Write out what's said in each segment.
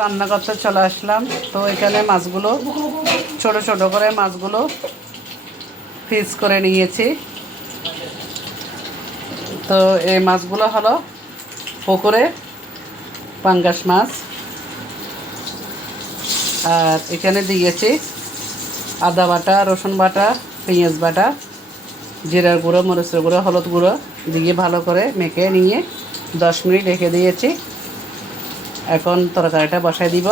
রান্না করতে চলে আসলাম। তো এখানে মাছগুলো ছোট ছোট করে মাছগুলো ফ্রিজ করে নিয়েছি। তো এই মাছগুলো হলো পুকুরে পাঙ্গাস মাছ। আর এখানে দিয়েছি আদা বাটা, রসুন বাটা, পেঁয়াজ বাটা, জিরার গুঁড়ো, মরিচের গুঁড়ো, হলুদ গুঁড়ো দিয়ে ভালো করে মেখে নিয়ে 10 মিনিট রেখে দিয়েছি। এখন তরকারিটা বসাই দিব।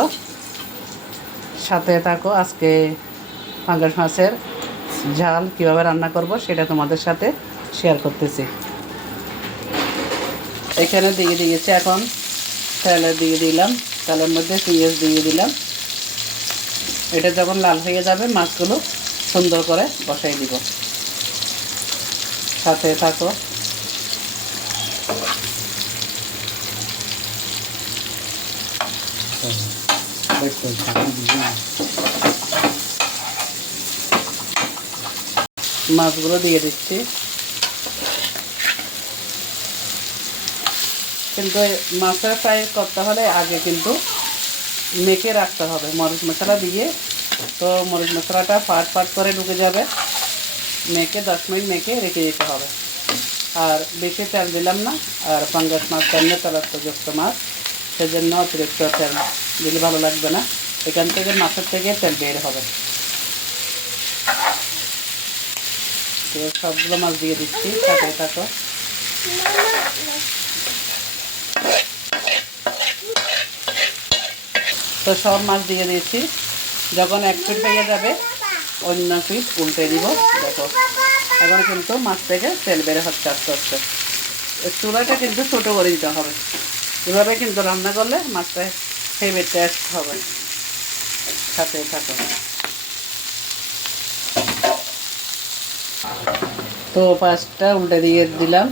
সাথে থাকো, আজকে পাঙ্গাস মাছের ঝাল কীভাবে রান্না করব সেটা তোমাদের সাথে শেয়ার করতেছি। এখানে দিয়ে দিয়েছি, এখন তেলে দিয়ে দিলাম, তেলের মধ্যে পেঁয়াজ দিয়ে দিলাম। এটা যখন লাল হয়ে যাবে মাছগুলো সুন্দর করে বসাই দিব। সাথে থাকো। মাছগুলো দিয়ে দিচ্ছি, কিন্তু মাছের ফ্রাই করতে হলে আগে কিন্তু মেখে রাখতে হবে মরিচ মশলা দিয়ে। তো মরিচ মশলাটা ফাট ফাট করে ঢুকে যাবে, মেখে 10 মিনিট মেখে রেখে দিতে হবে। আর বেশি তেল দিলাম না, আর পাঙ্গাস মাছ এমনি তেলাক্তযুক্ত মাছ, সেজন্য অতিরিক্ত তেল দিলে ভালো লাগবে না। এখান থেকে মাছের থেকে তেল বের হবে। সবগুলো মাছ দিয়ে দিচ্ছি, সাথে থাকো। তো সব মাছ দিয়ে দিয়েছি। যখন এক পিঠ হয়ে যাবে অন্য পিঠ উল্টে দিব। দেখো এখন কিন্তু মাছ থেকে তেল বের হচ্ছে আস্তে আস্তে। চুলাটা কিন্তু ছোটো করে দিতে হবে। এভাবে কিন্তু রান্না করলে মাছটা হেভি টেস্ট হবে। সাথে থাকো। তো পাঁচটা উল্টে দিয়ে দিলাম।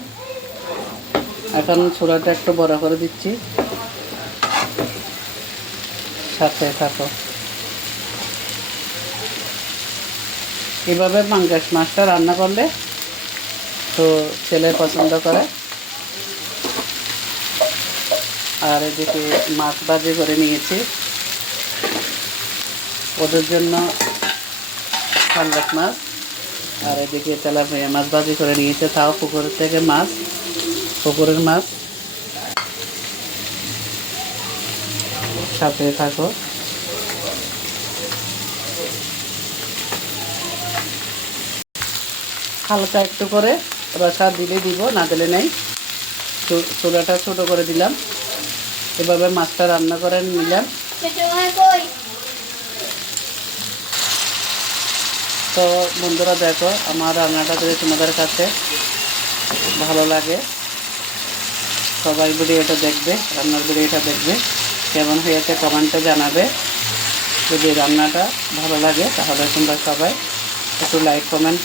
এখন চুলাটা একটু বড় করে দিচ্ছি। সাথে থাকো। এভাবে পাঙ্গাস মাছটা রান্না করলে তো ছেলে পছন্দ করে। আর এদিকে মাছ ভাজি করে নিয়েছি ওদের জন্য পাঙ্গাস মাছ। আর এদিকে তেলাপিয়া মাছ ভাজি করে নিয়েছে, তাও পুকুর থেকে মাছ, পুকুরের মাছ। সাথে থাকো। হালকা একটু করে রসা দিলে দিব, না দিলে নেই। চুলাটা ছোটো করে দিলাম। এভাবে মাছটা রান্না করে নিলাম। তো বন্ধুরা দেখো, আমার রান্নাটা যদি তোমাদের কাছে ভালো লাগে সবাই ভিডিওটা দেখবে, রান্নার ভিডিওটা দেখবে, কেমন হয়েছে কমেন্টে জানাবে। যদি রান্নাটা ভালো লাগে তাহলে তোমরা সবাই একটু লাইক কমেন্ট